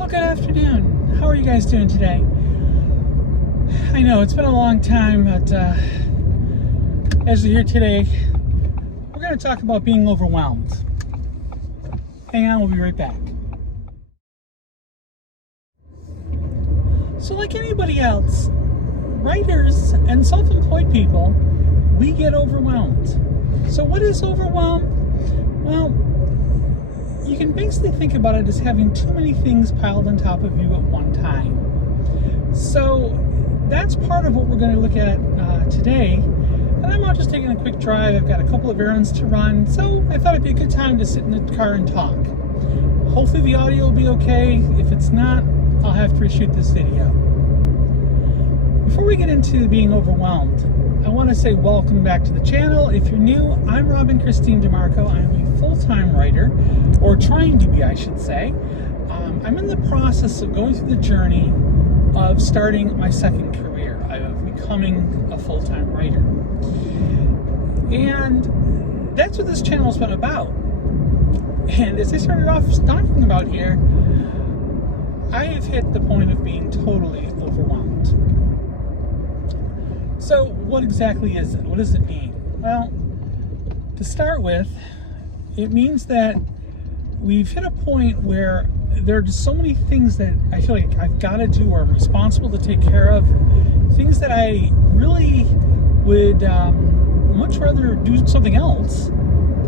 Well, good afternoon. How are you guys doing today? I know it's been a long time, but as you're here today, we're going to talk about being overwhelmed. Hang on, we'll be right back. So like anybody else, writers and self-employed people, we get overwhelmed. So what is overwhelm? Well, you can basically think about it as having too many things piled on top of you at one time. So that's part of what we're going to look at today. And I'm out just taking a quick drive. I've got a couple of errands to run, so I thought it'd be a good time to sit in the car and talk. Hopefully the audio will be okay. If it's not, I'll have to reshoot this video. Before we get into being overwhelmed, I want to say welcome back to the channel. If you're new, I'm Robin Christine DeMarco. I'm a full-time writer, or trying to be, I should say. I'm in the process of going through the journey of starting my second career, of becoming a full-time writer. And that's what this channel's been about. And as I started off talking about here, I have hit the point of being totally overwhelmed. So what exactly is it? What does it mean? Well, to start with, it means that we've hit a point where there are just so many things that I feel like I've got to do or I'm responsible to take care of, things that I really would much rather do something else,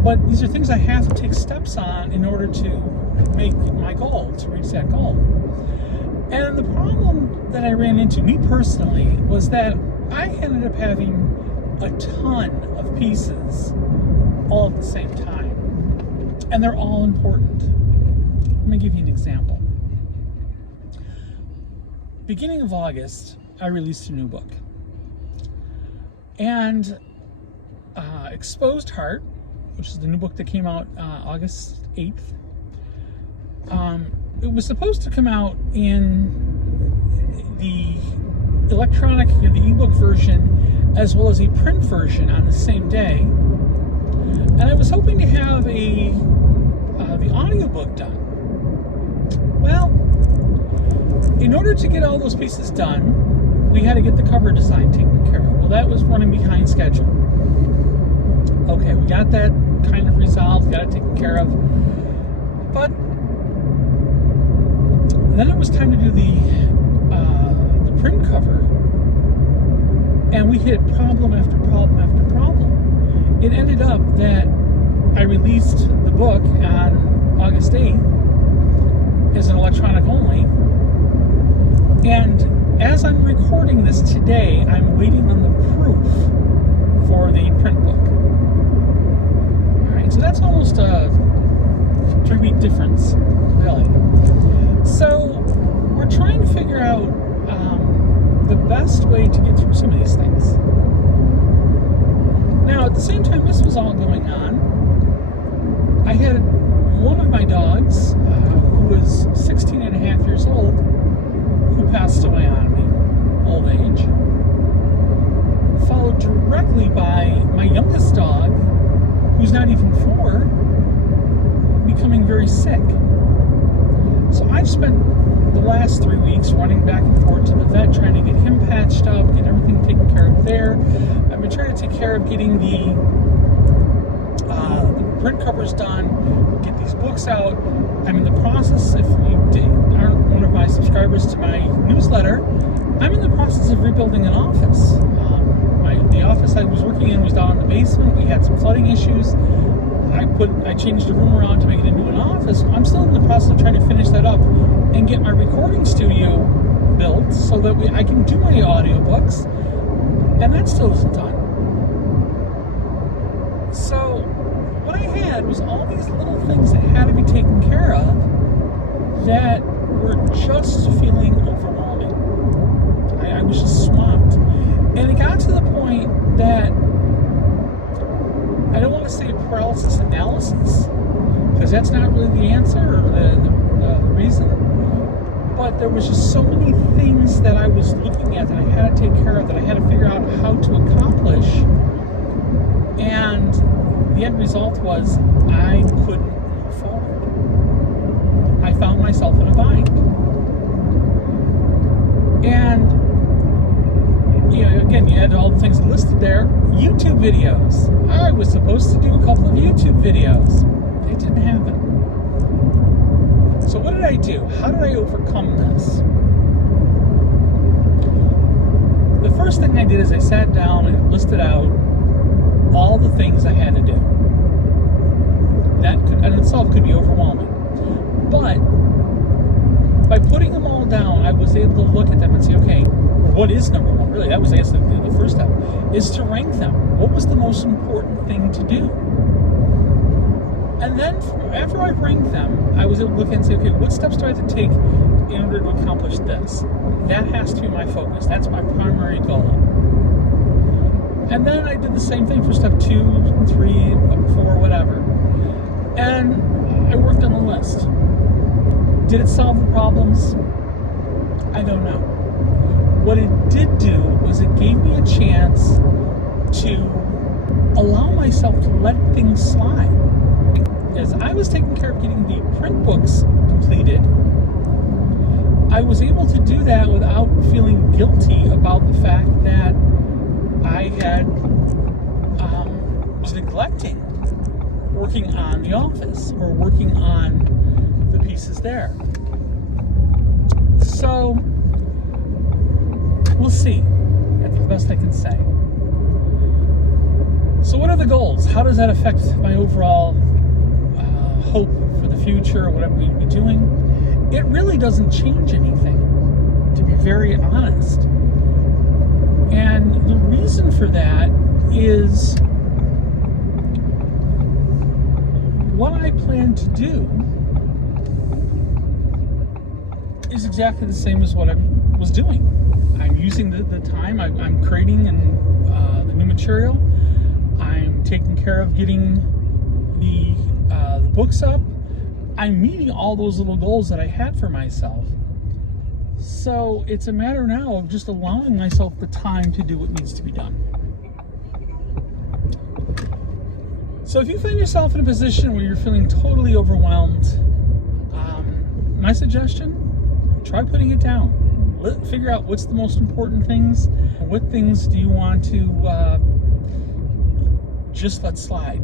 but these are things I have to take steps on in order to make my goal, to reach that goal. And the problem that I ran into, me personally, was that I ended up having a ton of pieces all at the same time, and they're all important. Let me give you an example. Beginning of August, I released a new book, and Exposed Heart, which is the new book that came out August 8th, it was supposed to come out in the electronic, the ebook version, as well as a print version on the same day. And I was hoping to have the audiobook done. Well, in order to get all those pieces done, we had to get the cover design taken care of. Well, that was running behind schedule. Okay, we got that kind of resolved, got it taken care of. But then it was time to do the print cover, and we hit problem after problem after problem. It ended up that I released the book on August 8th as an electronic only, and as I'm recording this today, I'm waiting on the proof for the print book. Alright, so that's almost a 3-week difference, really. So we're trying to figure out the best way to get through some of these things. Now, at the same time this was all going on, I had one of my dogs, who was 16 and a half years old, who passed away on me, old age, followed directly by my youngest dog, who's not even 4, becoming very sick. So I've spent the last 3 weeks running back and forth to the vet, trying to get him patched up, get everything taken care of there. I've been trying to take care of getting the print covers done, get these books out. I'm in the process, if you aren't one of my subscribers to my newsletter, I'm in the process of rebuilding an office. The office I was working in was down in the basement. We had some flooding issues. I changed the room around to make it into an office. I'm still in the process of trying to finish that up and get my recording studio built so that I can do my audiobooks, and that still isn't done. So what I had was all these little things that had to be taken care of that were just feeling overwhelming. I was just swamped. And it got to the point that I don't want to say paralysis analysis, because that's not really the answer or the reason, but there was just so many things that I was looking at that I had to take care of, that I had to figure out how to accomplish, and the end result was I couldn't move forward. I found myself in a bind. And again, you had all the things listed there. YouTube videos. I was supposed to do a couple of YouTube videos. It didn't happen. So what did I do? How did I overcome this? The first thing I did is I sat down and listed out all the things I had to do. That in itself could be overwhelming. But by putting them all down, I was able to look at them and say, okay, what is number one? Really, that was the first step, is to rank them. What was the most important thing to do? And then after I ranked them, I was able to look and say, okay, what steps do I have to take in order to accomplish this? That has to be my focus. That's my primary goal. And then I did the same thing for step 2, 3, 4, whatever. And I worked on the list. Did it solve the problems? I don't know. What it did do was it gave me a chance to allow myself to let things slide. As I was taking care of getting the print books completed, I was able to do that without feeling guilty about the fact that I had was neglecting working on the office or working on the pieces there. So we'll see. That's the best I can say. So what are the goals? How does that affect my overall hope for the future or whatever we'd be doing? It really doesn't change anything, to be very honest. And the reason for that is what I plan to do is exactly the same as what I was doing. I'm using the time. I'm creating the new material. I'm taking care of getting the books up. I'm meeting all those little goals that I had for myself. So it's a matter now of just allowing myself the time to do what needs to be done. So if you find yourself in a position where you're feeling totally overwhelmed, my suggestion, try putting it down. Figure out what's the most important things. What things do you want to just let slide?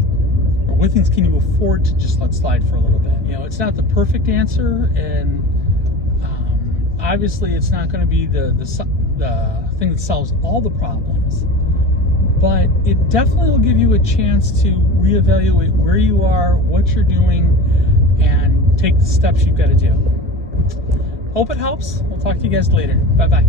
Or what things can you afford to just let slide for a little bit? It's not the perfect answer, and obviously it's not going to be the thing that solves all the problems, but it definitely will give you a chance to reevaluate where you are, what you're doing, and take the steps you've got to do. Hope it helps. We'll talk to you guys later. Bye-bye.